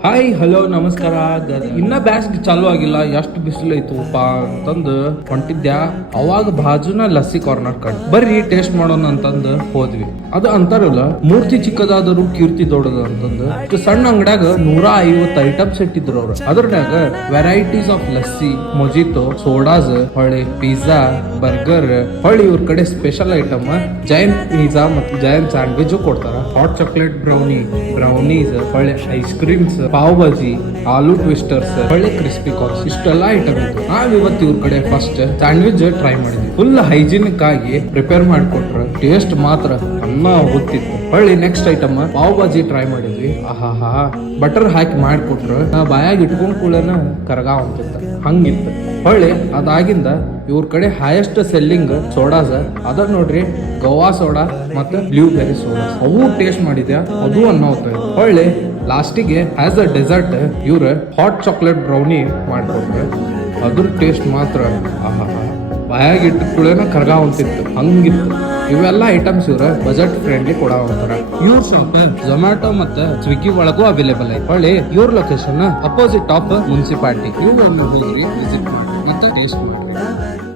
Hi hello ನಮಸ್ಕಾರ. ಇನ್ನ ಬ್ಯಾಸ್ಗೆ ಚಾಲು ಆಗಿಲ್ಲ, ಎಷ್ಟು ಬಿಸಿಲು ಐತುಪ್ಪ ಅಂತಂದು ಹೊಂಟಿದ್ಯಾ. ಅವಾಗ ಬಾಜುನ ಲಸ್ಸಿ ಕಾರ್ನರ್ ಕಂಡು ಬರ್ರಿ ಟೇಸ್ಟ್ ಮಾಡೋಣ ಅಂತಂದು ಹೋದ್ವಿ. ಅದು ಅಂತಾರಲ್ಲ, ಮೂರ್ತಿ ಚಿಕ್ಕದಾದರೂ ಕೀರ್ತಿ ದೊಡ್ಡದು ಅಂತಂದು. ಸಣ್ಣ ಅಂಗಡ್ಯಾಗ 150 ಐಟಮ್ಸ್ ಇಟ್ಟಿದ್ರು ಅವ್ರು. ಅದ್ರನ್ಯಾಗ ವೆರೈಟೀಸ್ ಆಫ್ ಲಸ್ಸಿ, ಮೊಜಿತೋ, ಸೋಡಾಸ್, ಹೊಳ್ಳಿ ಪಿಜ್ಜಾ, ಬರ್ಗರ್, ಹೊಳ್ಳಿ ಇವ್ರ ಕಡೆ ಸ್ಪೆಷಲ್ ಐಟಮ್ ಜೈನ್ ಪಿಜ್ಜಾ ಮತ್ತು ಜೈನ್ ಸ್ಯಾಂಡ್ವಿಚ್ ಕೊಡ್ತಾರ. ಹಾಟ್ ಚಾಕ್ಲೇಟ್ ಬ್ರೌನೀಸ್, ಹೊಳ್ಳಿ ಐಸ್ ಕ್ರೀಮ್ಸ್, ಪಾವ್ ಭಾಜಿ, ಆಲೂ ಟ್ವಿಸ್ಟರ್ಸ್, ಒಳ್ಳೆ ಕ್ರಿಸ್ಪಿ ಕಾರ್ನ್ಸ್, ಇಷ್ಟೆಲ್ಲ ಐಟಮ್ ಇತ್ತು. ನಾವ್ ಇವತ್ತು ಇವ್ರ ಕಡೆ ಫಸ್ಟ್ ಸ್ಯಾಂಡ್ವಿಚ್ ಟ್ರೈ ಮಾಡಿದ್ವಿ. ಫುಲ್ ಹೈಜಿನಿಕ್ ಆಗಿ ಪ್ರಿಪೇರ್ ಮಾಡಿಕೊಟ್ರು. ಟೇಸ್ಟ್ ಮಾತ್ರ ಅನ್ನ ಗೊತ್ತಿತ್ತು. ಹೊಳ್ಳಿ next item pav bhaji try ಮಾಡಿದ್ವಿ. ಆಹಾ, ಬಟರ್ ಹಾಕಿ ಮಾಡಿಕೊಟ್ರು. ನಾ ಬಾಯಾಗ ಇಟ್ಕೊಂಡ್ ಕೂಡನ ಕರಗಾ ಅಂತಿತ್ತ, ಹಂಗಿತ್ತು. ಹೊಳ್ಳಿ ಅದಾಗಿಂದ ಇವ್ರ ಕಡೆ ಹೈಯೆಸ್ಟ್ ಸೆಲ್ಲಿಂಗ್ ಸೋಡಾಸ್ ಅದ ನೋಡ್ರಿ, ಗೋವಾ ಸೋಡಾ ಮತ್ತೆ ಬ್ಲೂಬೆರಿ ಸೋಡಾ. ಅವು ಟೇಸ್ಟ್ ಮಾಡಿದ್ಯಾ, ಅದು ಅನ್ನೋತ. ಹೊಳ್ಳಿ ಲಾಸ್ಟಿಗೆ ಆಸ್ ಅ ಡೆಸರ್ಟ್ ಇವ್ರ ಹಾಟ್ ಚಾಕ್ಲೇಟ್ ಬ್ರೌನಿ ಮಾಡ್ಕೊಟ್ರೆ. ಅದ್ರ ಟೇಸ್ಟ್ ಮಾತ್ರ ಆಹಾ, ಬಾಯಾಗಿ ಇಟ್ಟು ಕುಳೇನ ಕರ್ಗಾ ಹೊಂತಿತ್ತು, ಹಂಗಿತ್ತು. ಇವೆಲ್ಲ ಐಟಮ್ಸ್ ಇವ್ರ ಬಜೆಟ್ ಫ್ರೆಂಡ್ಲಿ ಕೊಡಾವಂತಾರ. ಇವ್ರ ಶಾಪ್ ಝೊಮ್ಯಾಟೊ ಮತ್ತೆ ಸ್ವಿಗ್ಗಿ ಒಳಗೂ ಅವೈಲೇಬಲ್ ಐತಿ. ಹೊಳ್ಳಿ ಇವ್ರ ಲೊಕೇಶನ್ ಅಪೋಸಿಟ್ ಆಫ್ ಮುನ್ಸಿಪಾಲಿಟಿ. ಇವ್ ಒಮ್ಮೆ ಹೋಗ್ರಿ, ವಿಸಿಟ್ ಮಾಡಿ ಮತ್ತೆ ಟೇಸ್ಟ್ ಮಾಡ್ರಿ.